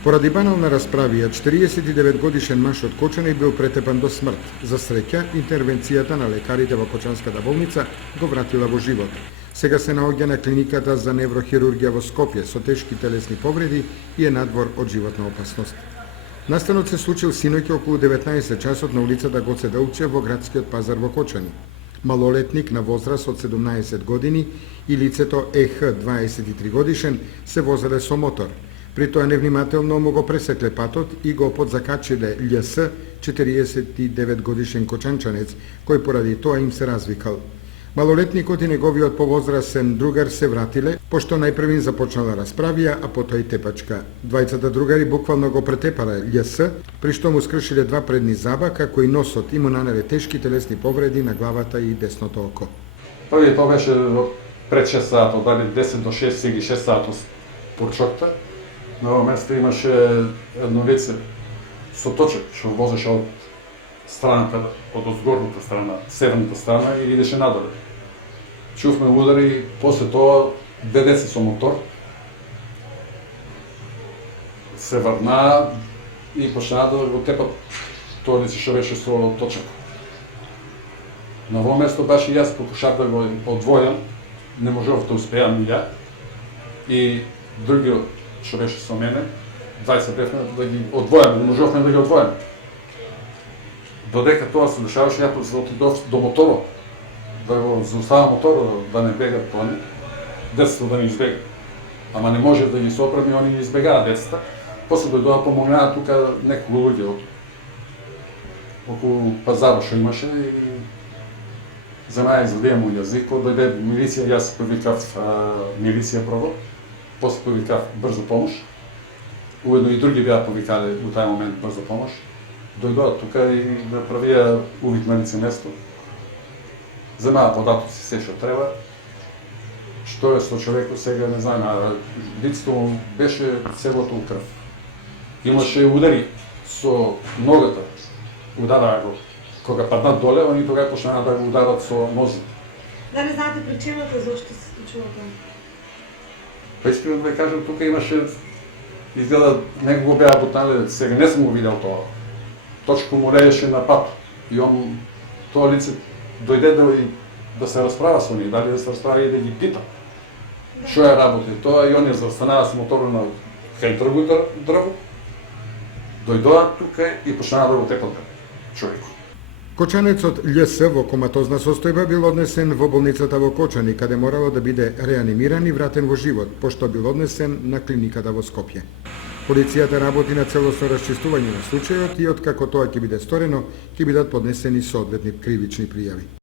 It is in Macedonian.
Поради банална расправија, 49-годишен маж од Кочани бил претепан до смрт. За среќа, интервенцијата на лекарите во Кочанската болница го вратила во живот. Сега се наоѓа на клиниката за неврохирургија во Скопје со тешки телесни повреди и е надвор од животна опасност. Настанот се случил синоќа околу 19 часот на улицата Гоце Делчев во градскиот пазар во Кочани. Малолетник на возраст од 17 години и лицето ЕХ, 23 годишен, се возеле со мотор. При тоа невнимателно му го пресекле патот и го подзакачиле љс, 49 годишен кочанчанец, кој поради тоа им се развикал. Малолетникот и неговиот повозрасен другар се вратиле, пошто најпрвин започнала расправија, а потоа и тепачка. Двајцата другари буквално го претепале љс, при што му скршиле два предни заба, како и носот и му нанеле тешки телесни повреди на главата и десното око. Први тоа беше пред 6 саат, дали 10 до 6 или 6 саат порчокта. На ово место имаше едно лице со точак, што возеше од страната, од озгорната страна, северната страна и идеше надоле. Чувме удари, после тоа две деца со мотор се врна и почнаа да го тепат тоа лице што беше со точак. На ово место баш и јас покушав да го одвојам, не можев да успеам и ја. И другиот што беше со мене, 20 бевме да ги одвојаме, не можевме да ги одвојаме. Додека тоа се дешаваше, ја отидов до моторот, да го зауставам моторот, да не бегат они, децата да не избегат. Ама не може да ги се опреми, они ги избегаат децата. После дојдоа помогнаа тука неколку луѓе околу пазарот што имаше и земаа извадија му јазикот, дојде милиција, јас повикав милиција прво, после повикав брзо помош. Уедно и други беа повикале у тај момент брзо помош. Дојдоа тука и направија увид на лице место. Земаа податоци се што треба. Што е со човекот сега не знам, а лицето му беше целото у крв. Имаше удари со ногата, удараа го. Кога паднат доле, они тогава почнаа да го ударат со нозите. Дали знаете причината зашто се случило тоа? Па искрено да ви кажам, тука имаше, изгледа, него го беа бутнале, сега не сум го видел тоа. Точко му лееше на пат. И он, тоа лице, дојде да се расправа со нив, дали да се расправа и да ги пита. Што ја работи тоа, и он ја застанава со моторот на хејтрго дрво. Дојдоа тука и почнаа да го тепат човекот. Кочанецот љс во коматозна состојба бил однесен во болницата во Кочани, каде морало да биде реанимиран и вратен во живот, пошто бил однесен на клиниката во Скопје. Полицијата работи на целосно расчистување на случајот и откако тоа ќе биде сторено, ќе бидат поднесени соодветни кривични пријави.